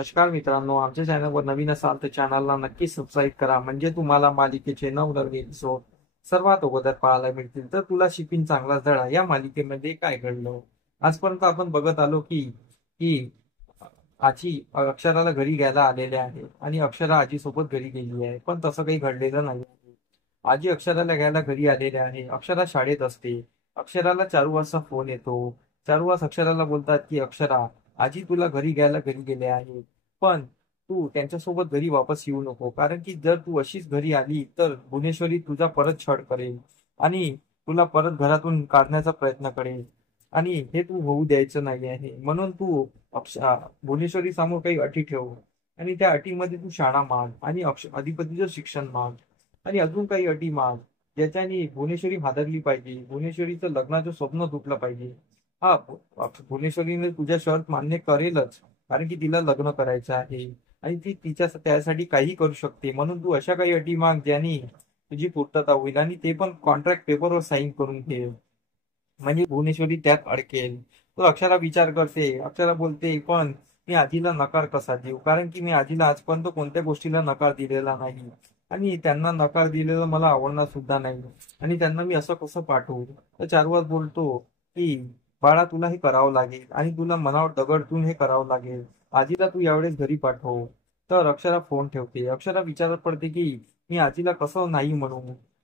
नमस्कार मित्रांनो, आमच्या चॅनलवर नवीन असाल तर चॅनलला नक्की सबस्क्राईब करा, म्हणजे तुम्हाला मालिकेचे नवनवीन एपिसोड सर्वात अगोदर पाहायला मिळतील. तर तुला शिपिंग चांगला धडा या मालिकेमध्ये काय घडलं आजपर्यंत आपण बघत आलो की की आजी अक्षराला घरी घ्यायला आलेले आहे आणि अक्षरा आजीसोबत घरी गेली आहे, पण तसं काही घडलेलं नाही आहे. आजी अक्षराला घ्यायला घरी आलेले आहे. अक्षरा शाळेत असते. अक्षराला 4 वाजता फोन येतो. 4 वाजता अक्षराला बोलतात की अक्षरा, आजी तुला घरी घ्यायला घरी गेले आहे, पण तू त्यांच्यासोबत घरी वापस येऊ नको, कारण की जर तू अशीच घरी आली तर भुवनेश्वरी तुझा परत छळ करेल आणि तुला परत घरातून काढण्याचा प्रयत्न करेल, आणि हे तू होऊ द्यायचं नाही आहे. म्हणून तू भुवनेश्वरी समोर काही अटी ठेव, आणि त्या अटीमध्ये तू शाळा माग आणि अधिपतीचं शिक्षण माग, आणि अजून काही अटी माग ज्याच्याने भुवनेश्वरी हादरली पाहिजे, भुवनेश्वरीचं लग्नाचं स्वप्न तुटलं पाहिजे. हा, भुवनेश्वरीने तुझ्या शर्त मान्य करेलच, कारण की तिला लग्न करायचं आहे आणि ती तिच्या त्यासाठी काही करू शकते. म्हणून तू अशा काही अटी माग ज्याने तुझी पूर्तता होईल, आणि ते पण कॉन्ट्रॅक्ट पेपरवर साईन करून घे, म्हणजे भुवनेश्वरी त्यात अडकेल. तो अक्षरा विचार करते. अक्षरा बोलते, पण मी आजीला नकार कसा देऊ, कारण की मी आजीला आजपर्यंत कोणत्या गोष्टीला नकार दिलेला नाही, आणि त्यांना नकार दिलेलं मला आवडणार सुद्धा नाही, आणि त्यांना मी असं कसं पाठवू. तर चारुवात बोलतो की बाळा, तुला हे करावं लागेल आणि तुला मनावर दगड ठेवून हे करावं लागेल. आजीला तू यावेळेस घरी पाठव. तर अक्षरा फोन ठेवते. अक्षरा विचारात पडते की मी आजीला कसं नाही म्हणू,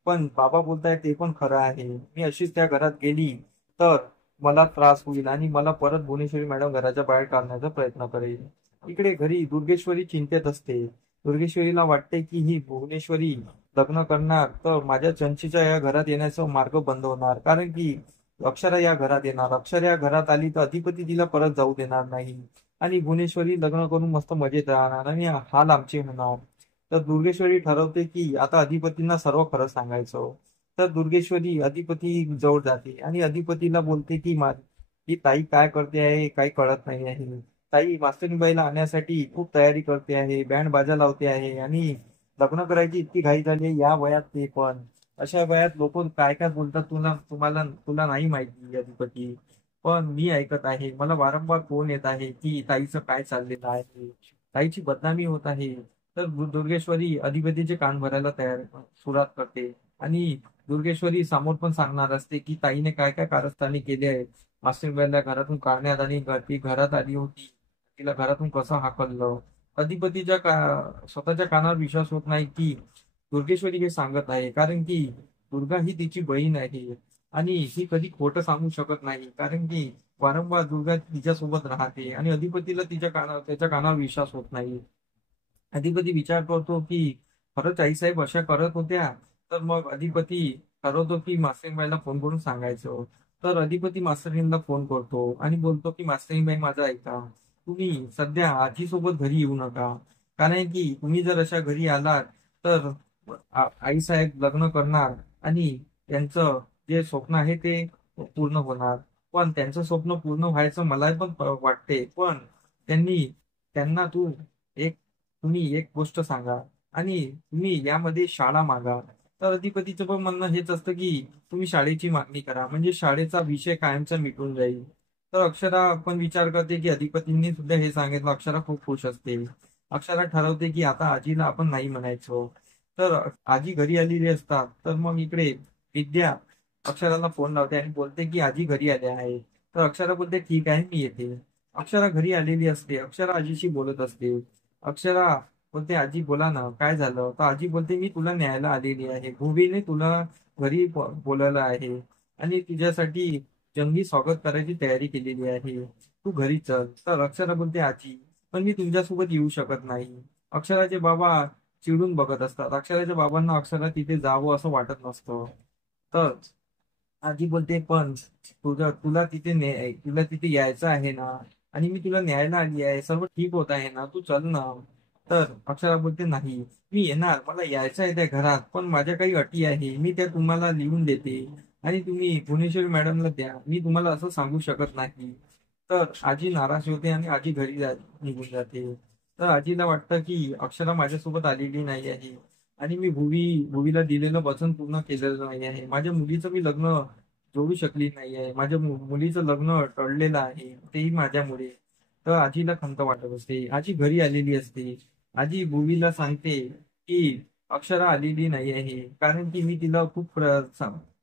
पण बाबा बोलताय ते पण खरं आहे. मी अशीच त्या घरात गेली तर मला त्रास होईल आणि मला परत भुवनेश्वरी मॅडम घराच्या बाहेर काढण्याचा प्रयत्न करेल. इकडे घरी दुर्गेश्वरी चिंतेत असते. दुर्गेश्वरीला वाटते की ही भुवनेश्वरी लग्न करणार तर माझ्या चंचीच्या या घरात येण्याचा मार्ग बंद होणार, कारण की अक्षरा या घरात येणार. अक्षरा या घरात आली तर अधिपती तिला परत जाऊ देणार नाही, आणि भुवनेश्वरी लग्न करून मस्त मजेत राहणार आणि हाल आमचे होणार. तर दुर्गेश्वरी ठरवते की आता अधिपतींना सर्व खरं सांगायचं. तर दुर्गेश्वरी अधिपती जवळ जाते आणि अधिपतीला बोलते की की ताई काय करते आहे काही कळत नाही आहे. ताई मास्तरीबाईला आणण्यासाठी खूप तयारी करते आहे, बँड बाजा लावते आहे, आणि लग्न करायची इतकी घाई झाली आहे या वयात. ते पण अशा वयात लोक काय काय बोलतात तुला नाही माहिती अधिपती, पण मी ऐकत आहे. मला वारंवार फोन येत आहे की ताईचं काय चाललेलं आहे, ताईची बदनामी होत आहे. तर दुर्गेश्वरी अधिपतीचे कान भरायला सुरुवात करते, आणि दुर्गेश्वरी समोर पण सांगणार असते की ताईने काय काय कारस्थाने केले आहेत. मास्टरबाईला घरातून काढण्यात आणि ती घरात आली होती, तिला घरातून कसं हाकललं. अधिपतीच्या स्वतःच्या कानावर विश्वास होत नाही की दुर्गेश्वरी हे सांगत आहे, कारण की दुर्गा ही तिची बहीण आहे आणि ही कधी खोटं सांगू शकत नाही, कारण की वारंवार दुर्गा तिच्यासोबत राहते, आणि अधिपतीला त्याच्या कानावर विश्वास होत नाही. अधिपती विचार करतो की खरंच आईसाहेब अशा करत होत्या. तर मग अधिपती ठरवतो की मास्टरबाईला फोन करून सांगायचं. तर अधिपती मास्टरींना फोन करतो आणि बोलतो की मास्टरीबाई, माझं ऐका, तुम्ही सध्या आजीसोबत घरी येऊ नका, कारण की तुम्ही जर अशा घरी आलात तर आईसाहेब लग्न करणार आणि त्यांचं जे स्वप्न आहे ते पूर्ण होणार. पण त्यांचं स्वप्न पूर्ण व्हायचं मला पण वाटते, पण त्यांनी त्यांना एक तुम्ही एक गोष्ट सांगा आणि तुम्ही यामध्ये शाळा मागा. तर अधिपतीचं पण म्हणणं हेच असतं की तुम्ही शाळेची मागणी करा, म्हणजे शाळेचा विषय कायमचा मिटून जाईल. तर अक्षरा पण विचार करते की अधिपतींनी सुद्धा हे सांगितलं. अक्षरा खूप खुश असते. अक्षरा ठरवते की आता आजीला आपण नाही म्हणायचो. तर आजी घरी आलेली असतात. तर मग इकडे विद्या अक्षराला फोन लावते आणि बोलते की आजी घरी आले आहे. तर अक्षरा बोलते ठीक आहे, मी येते. अक्षरा घरी आलेली असते. अक्षरा आजीशी बोलत असते. अक्षरा बोलते, आजी बोला ना, काय झालं. तर आजी बोलते, मी तुला न्यायला आलेली आहे, भुवीने तुला घरी बोलवलं आहे आणि तुझ्यासाठी जंगी स्वागत करायची तयारी केलेली आहे, तू घरी चल. तर अक्षरा बोलते, आजी पण मी तुमच्यासोबत येऊ शकत नाही. अक्षराचे बाबा चिडून बघत असतात. अक्षराच्या बाबांना अक्षरा तिथे जावं असं वाटत नसतं. तर आजी बोलते, पण तुला तिथे यायचं आहे ना, आणि मी तुला न्यायला आली आहे, सर्व ठीक होत आहे ना, तू चल ना. तर अक्षरा बोलते, नाही मी येणार, मला यायचं आहे त्या घरात, पण माझ्या काही अटी आहे, मी त्या तुम्हाला लिहून देते आणि तुम्ही भुवनेश्वरी मॅडमला द्या, मी तुम्हाला असं सांगू शकत नाही. तर आजी नाराज होते आणि आजी निघून जाते. तर आजीला वाटतं की अक्षरा माझ्यासोबत आलेली नाही आहे, आणि मी भुवीला दिलेलं वचन पूर्ण केलेलं नाही आहे. माझ्या मुलीचं मी लग्न जोडू शकली नाही आहे. माझ्या मुलीचं लग्न टळलेलं आहे, तेही माझ्यामुळे. तर आजीला खंत वाटत असते. आजी घरी आलेली असते. आजी भुवीला सांगते की अक्षरा आलेली नाही आहे, कारण की मी तिला खूप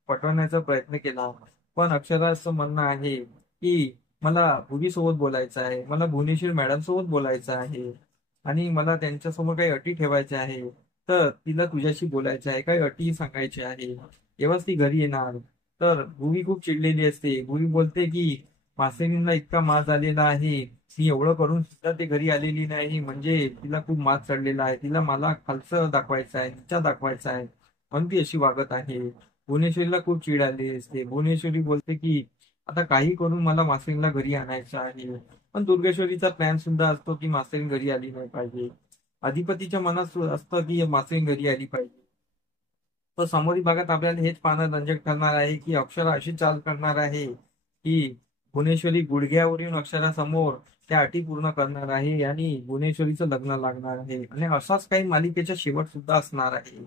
पटवण्याचा प्रयत्न केला. पण अक्षराचं म्हणणं आहे की मला भुवी सोबत बोलायचं आहे, मला भुवनेश्वरी मॅडम सोबत बोलायचं आहे आणि मला त्यांच्यासमोर काही अटी ठेवायच्या आहे. तर तिला तुझ्याशी बोलायचं आहे, काही अटी सांगायची आहे, तेव्हाच ती घरी येणार. तर भुवी खूप चिडलेली असते. भुवी बोलते की मासेनींना इतका माज आलेला आहे, ती एवढं करून सुद्धा ते घरी आलेली नाही, म्हणजे तिला खूप माज चढलेला आहे. तिला मला खालचं दाखवायचं आहे, नीचा दाखवायचा आहे, म्हणून ती अशी वागत आहे. भुवनेश्वरीला खूप चिड आली असते. भुवनेश्वरी बोलते की आता काही करून मला मासेनीला घरी आणायचं आहे. पण दुर्गेश्वरीचा प्लॅन सुद्धा असतो की मासेनी घरी आली नाही पाहिजे. अधिपतीच्या मनात असतं की मासेनी घरी आली पाहिजे. तर समोरील भागात आपल्याला हेच पाहणं रंजक ठरणार आहे की अक्षरा अशी चाल करणार आहे की भुवनेश्वरी गुडघ्यावरून अक्षरासमोर त्या अटी पूर्ण करणार आहे आणि भुवनेश्वरीचं लग्न लागणार आहे. आणि असाच काही मालिकेचा शेवट सुद्धा असणार आहे,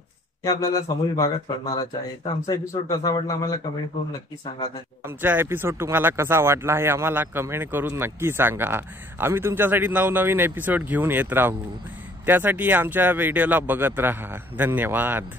हे आपल्याला समोरील भागात कळणारच आहे. तर आमचा एपिसोड कसा वाटला आम्हाला कमेंट करून नक्की सांगा. आमचा एपिसोड तुम्हाला कसा वाटला हे आम्हाला कमेंट करून नक्की सांगा. आम्ही तुमच्यासाठी नवनवीन एपिसोड घेऊन येत राहू. त्यासाठी आमच्या व्हिडिओला बघत राहा. धन्यवाद.